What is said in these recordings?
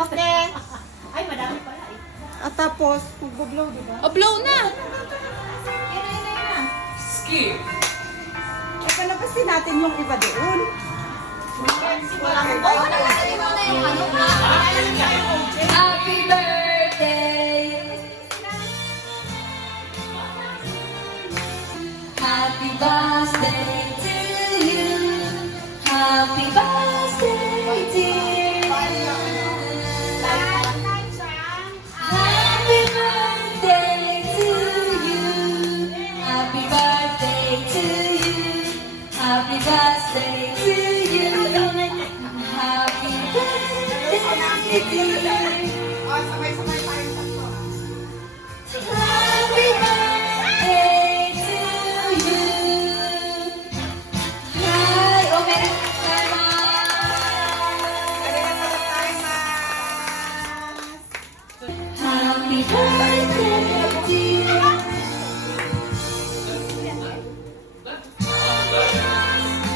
Okay. Ay, madami pala eh. At tapos, mag-blow, di ba? O, blow na! Skip. Eh, palabasin natin yung iba doon. Happy birthday! Happy birthday to you! Happy birthday, dear! Happy birthday to you! Happy birthday to you! Happy birthday to you! Happy birthday to you! Oh, sabay-sabay tayong tatlo. Happy birthday to you! Hi! Oh, meron ka Happy birthday to you!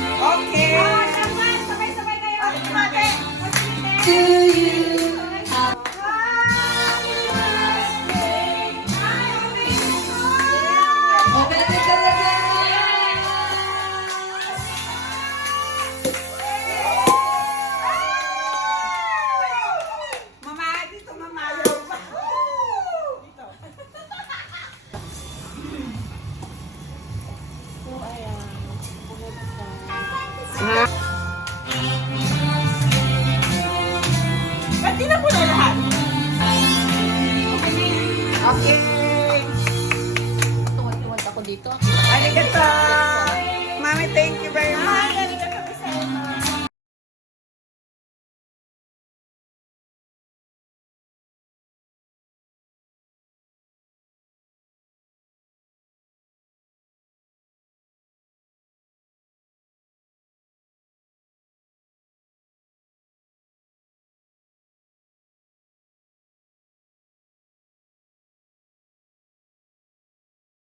Okay. Sabay-sabay kayo. To you! Oh, meron ka Mama, dito mama. Dito. Ba't di na po na lahat? Okay.